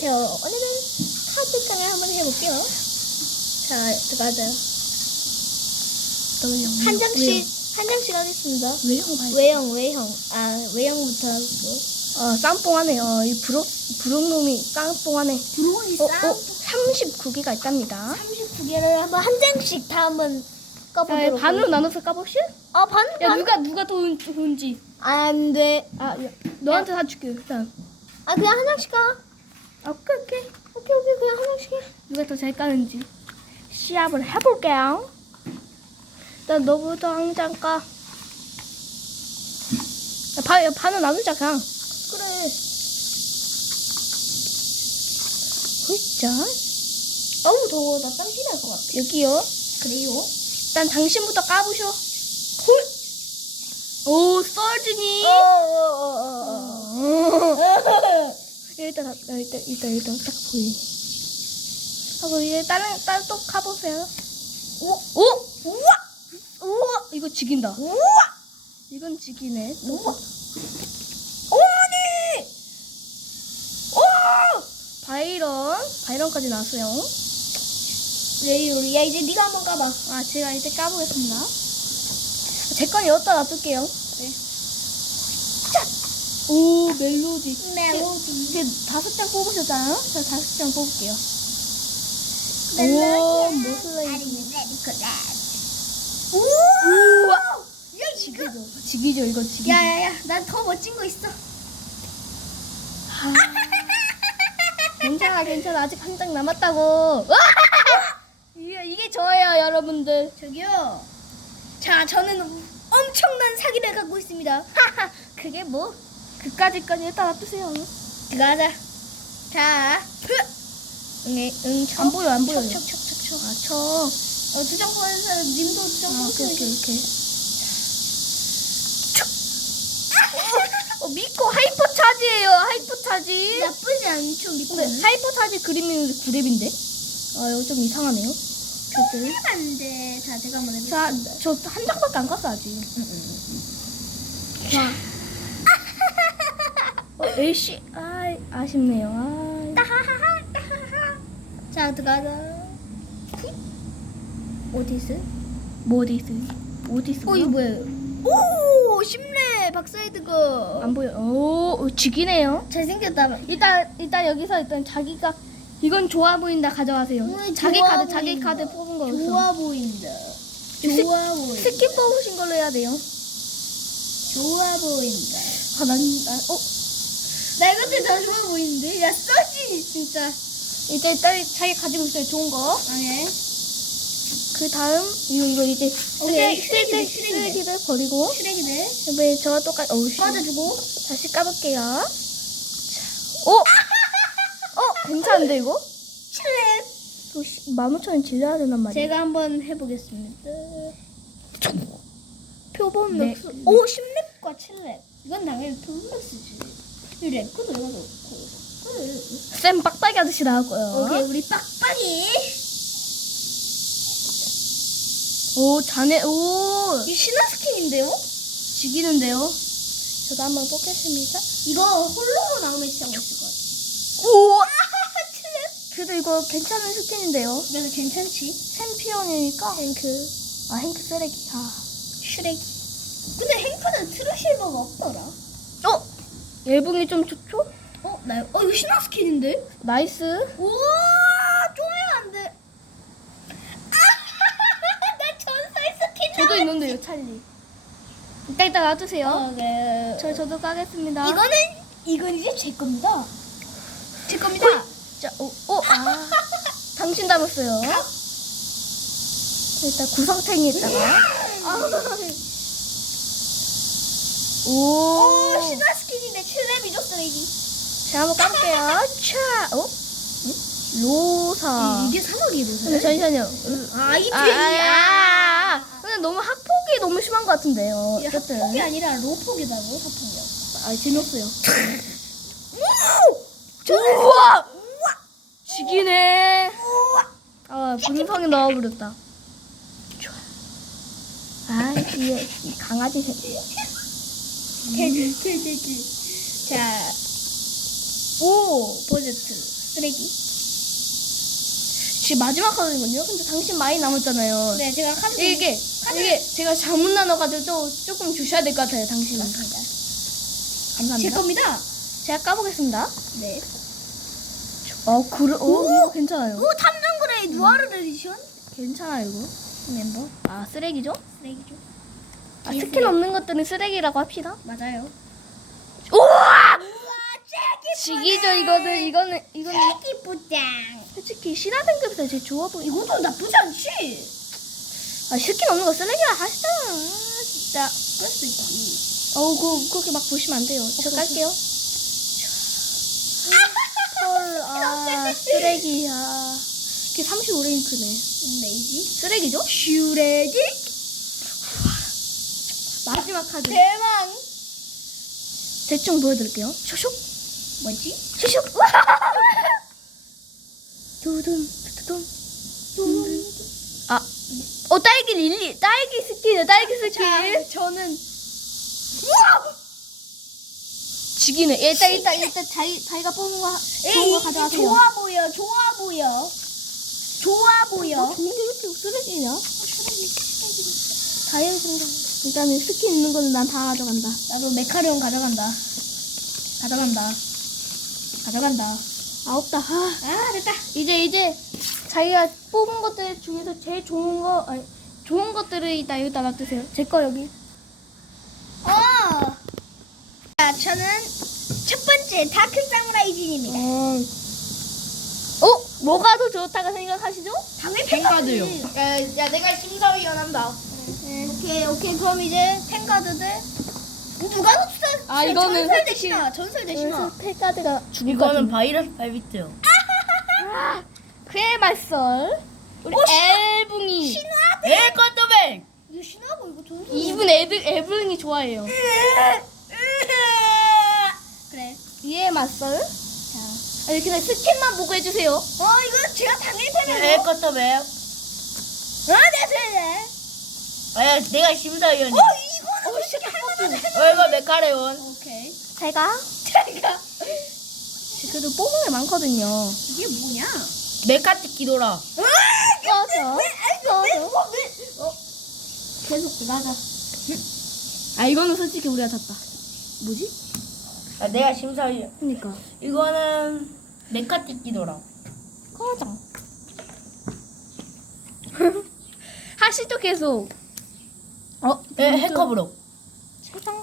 안녕하세요. 오늘은 카드깡을 한번 해볼게요. 자, 들어가자. 한 장씩, 한 장씩 하겠습니다. 외형 봐야 외형, 외형. 아, 외형부터 하고. 어, 쌍뽕하네요. 이 부록, 부록놈이 쌍뽕하네. 브로이 어, 어, 39개가 있답니다. 39개를 한번 한 장씩 다 한번 자, 까보도록 반으로 나눠서 까봅시다. 아, 반? 야, 반? 누가, 누가 더 운- 좋은지. 안 돼. 아, 야, 너한테 사줄게, 일단. 아, 그냥 한 장씩 까. 아, 오케이, 오케이. 오케이, 오케이, 그냥 한 장씩 해. 누가 더 잘 까는지. 시합을 해볼게요. 일단 너부터 한장 까. 야, 반, 야, 반은 나누자, 그냥. 그래. 자, 어우, 더워. 나 땀띠 날 것 같아. 여기요. 그래요? 일단 당신부터 까보쇼. 홀! 오, 썰진이. 어, 어, 어, 어, 어. 일단, 아, 일단, 일단, 일단 딱 보이. 하고 이제 다른, 다른 또 가보세요. 오, 오! 우와! 우와! 이거 지긴다. 우와! 이건 지기네. 우와! 어머니! 와! 바이런. 바이런까지 나왔어요. 네, 야, 이제 네가 한번 까봐. 아, 제가 이제 까보겠습니다. 제 건 여기다 놔둘게요. 네. 짠! 오, 멜로디. 멜로디. 이제 다섯 장 뽑으셨잖아요? 저 다섯 장 뽑을게요. 오, 멜로디. 무슨 우와! 우와! 야, 이거. 지기죠, 이거 지기죠. 야, 야, 야, 난 더 멋진 거 있어. 아. 괜찮아, 괜찮아. 아직 한 장 남았다고. 와! 이게, 이게 저예요, 여러분들. 저기요. 자, 저는 엄청난 사기를 갖고 있습니다. 하하, 그게 뭐? 그까짓까지 일단 놔두세요. 들어가자. 자, 흐! 응, 응, 쳐. 안 보여, 안. 쳐, 쳐, 쳐, 쳐, 쳐. 아, 저. 어, 두장 보여서 님도 두장 아, 오케이, 오케이. 오케이. 어, 미코 하이퍼 차지예요, 하이퍼 차지. 나쁘지 않죠, 근데 미코는. 하이퍼 차지 그림이 9렙인데? 아, 이거 좀 이상하네요. 저들. 안 돼. 자, 제가 한번 해볼게요. 자, 저 한 장밖에 안 깠어, 아직. 자. 어, 엘씨, 아, 아쉽네요. 아. 따하하하, 따하하. 자, 들어가자. 오디스? 모디스? 오디스? 어, 이거 뭐예요? 오, 심래 박사이드 거. 안 보여. 오, 어, 죽이네요. 잘생겼다. 일단, 일단 여기서 일단 자기가, 이건 좋아 보인다 가져가세요. 음, 자기 좋아 카드, 자기 보인다. 카드 뽑은 거였어. 좋아 보인다. 스- 좋아 보인다. 스킨 뽑으신 걸로 해야 돼요. 좋아 보인다. 아, 난, 난, 어? 나 이것도 더 좋아 보이는데? 야, 써지, 진짜. 일단, 일단 자기 가지고 있어요, 좋은 거. 오케이. 그 다음 이거 이거 이제 오케이, 쓰레- 쓰레기들, 쓰레기- 쓰레기들. 쓰레기들 버리고 쓰레기들. 이번에 저와 똑같이 어우 씨. 꺼져주고. 다시 까볼게요. 자, 오, 어 괜찮은데 이거? 칠렙. 또 15,000원 질러야 된단 말이야. 제가 한번 해보겠습니다. 표본 네. 맥스. 오, 10렙과 7렙. 이건 당연히 플렉스지. 이 랩코도 내가 넣고. 쌤 빡빡이 아저씨 나왔고요. 오케이, 우리 빡빡이. 오 자네 오 이 신화 스킨인데요? 죽이는데요. 저도 한번 뽑겠습니다. 이거 홀로로 나오면 진짜 멋있을 것 같아. 오. 그래도 이거 괜찮은 스킨인데요. 그래서 괜찮지? 챔피언이니까. 행크. 아 행크 쓰레기. 아. 슈렉이. 근데 행크는 트루실버가 없더라. 어 열봉이 좀 좋죠? 어, 나, 어, 이거 신화 스킨인데? 나이스. 우와, 쪼면 안 돼. 아, 나 전설 스킨 저도 나왔- 있는데요 찰리. 이따 이따 놔두세요. 어, 네. 저 저도 까겠습니다. 이거는, 이건 이제 제 겁니다. 제 겁니다. 자, 오, 오, 아, 당신 닮았어요. 일단 구성탱이에다가 오, 오, 신화 스킨인데 7렙이죠, 쓰레기. 자 한번 까볼게요. 차, 어? 로사. 이게 3억이거든. 근데 잠시만요. 아, 이게 아, 아, 아, 근데 너무 학폭이 너무 심한 것 같은데요. 이게 어쨌든. 아니라 로폭이다고, 합폭이요. 아, 재미없어요. 우와! 죽이네. 아, 분성이 넣어버렸다. 아, 이, 이 강아지 새끼. 개지, 자, 오, 버제트. 쓰레기. 지금 마지막 카드거든요. 근데 당신 많이 남았잖아요. 네, 제가 카드 이게 이게 제가 잘못 나눠가지고 좀- 조금 주셔야 될 것 같아요. 당신은. 맞습니다. 감사합니다. 제 겁니다. 제가 까보겠습니다. 네. 어 그래. 어 오! 괜찮아요. 오, 탐정 그레이 누아르 에디션? 괜찮아요 이거. 멤버 아 쓰레기죠? 쓰레기죠. 아 스킨 없는 것들은 쓰레기라고 합시다. 맞아요. 우와! 지기죠 이거는 이거는 이거는 기 뿌짱. 솔직히 신화 등급에서 제일 좋아 보이. 이것도 나쁘지 않지. 아 스킨 없는 거 쓰레기라 하시잖아. 아, 진짜. 그럴 수도 있지. 어우 그 그렇게 막 보시면 안 돼요. 제가 깔게요. 헐, 아 쓰레기야. 이게 35랭크네. 레이지. 쓰레기죠? 슈레지. 마지막 카드. 대왕. 대충 보여드릴게요. 슉슉, 뭐지? 슉슉. 두둔, 두둔. 아, 어 딸기 릴리, 딸기 스킨이요, 딸기 스킨. 자, 저는 지기네. 일단 일단 일단 자기 자기가 뽑은 거 좋은 거 가져가세요. 좋아 보여. 좋아 보여. 좋아 보여. 어, 좋은 게 이렇게 쓰레기냐? 다이 생각. 일단은 스킨 있는 거는 난 다 가져간다. 나도 메카리온 가져간다. 가져간다. 가져간다. 아홉다. 아. 아 됐다. 이제 이제 자기가 뽑은 것들 중에서 제일 좋은 거 아니 좋은 것들을 이따 여기다 놔두세요. 제 거 여기. 어. 자, 저는 첫 번째 다크 사무라이 진입니다. 어. 어? 뭐가 더 좋다고 생각하시죠? 당연히 펜가드요. 펜가드. 야, 야 내가 심사위원 한다. 네, 오케이 오케이 그럼 이제 펜가드들 누가 더 추천? 아, 이거는 전설 대신화 전설 대신화. 여기서 패가드가 죽을 것 이거는 같은데. 바이러스 8비트요. 그의 말설. 우리 오, 엘붕이. 에 컷도백! 이거 신화고 이거 전설. 이분 애들 엘붕이 좋아해요. 그래. 얘의 맞설. 자, 아니 그냥 스킨만 보고 해주세요. 어 이거 제가 당연히 패면. 에 컷도백! 아 네네네. 아, 내가 심사위원이. 어 이거는 솔직히 할만하다. 어, 이거 메카레온. 오케이. 제가 제가 그래도 뽑은 게 많거든요. 이게 뭐냐? 메카트 기도라. 꺼져. 꺼져. 어? 계속 나가. 아 이거는 솔직히 우리가 졌다. 뭐지? 아, 내가 심사위원. 그니까. 이거는 메카트 기도라. 꺼져. 하시죠 계속. 어? 에 해커브로. 최종.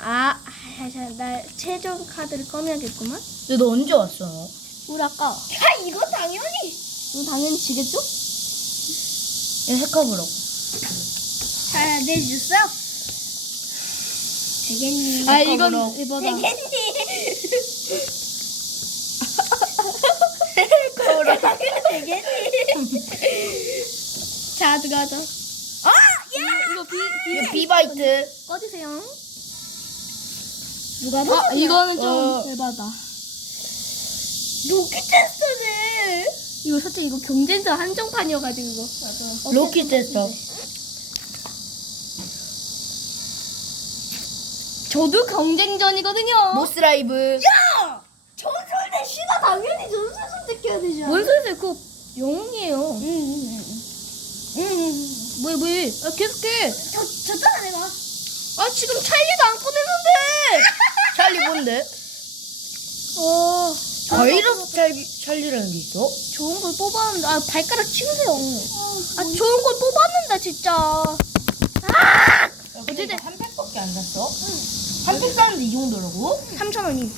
아, 아, 자, 나 최종 카드를 꺼내야겠구만. 근데 너 언제 왔어? 너? 우리 아까 야 이거 당연히. 우리 당연히 지겠죠? 에 해커브로. 자 내주세요. 되겠니? 아 이건. 이거다. 되겠니? 해커브로. 되겠니? 자 들어가자. 이거 비, 비바이트. 꺼주세요. 누가 아 이거는 좀 어. 대박이다. 로키 테스트네. 이거 솔직히 이거 경쟁자 한정판이어가지고 이거. 맞아. 로키 테스터. 저도 경쟁전이거든요. 모스라이브. 야! 전설 대 신화 당연히 전설 선택해야 되지 않아? 뭔 소리세요? 그거 영웅이에요. 응 응 응. 응. 뭐야 뭐야? 아, 계속해. 저 졌잖아 내가. 아 지금 찰리도 안 꺼냈는데. 찰리 뭔데? 어. 바이러스 찰리, 찰리라는 게 있어? 좋은 걸 뽑았는데 아 발가락 치우세요. 아 좋은 걸 뽑았는데 진짜. 어쨌든 한 팩밖에 안 샀어? 한팩 사는데 이 정도라고? 3천 원이.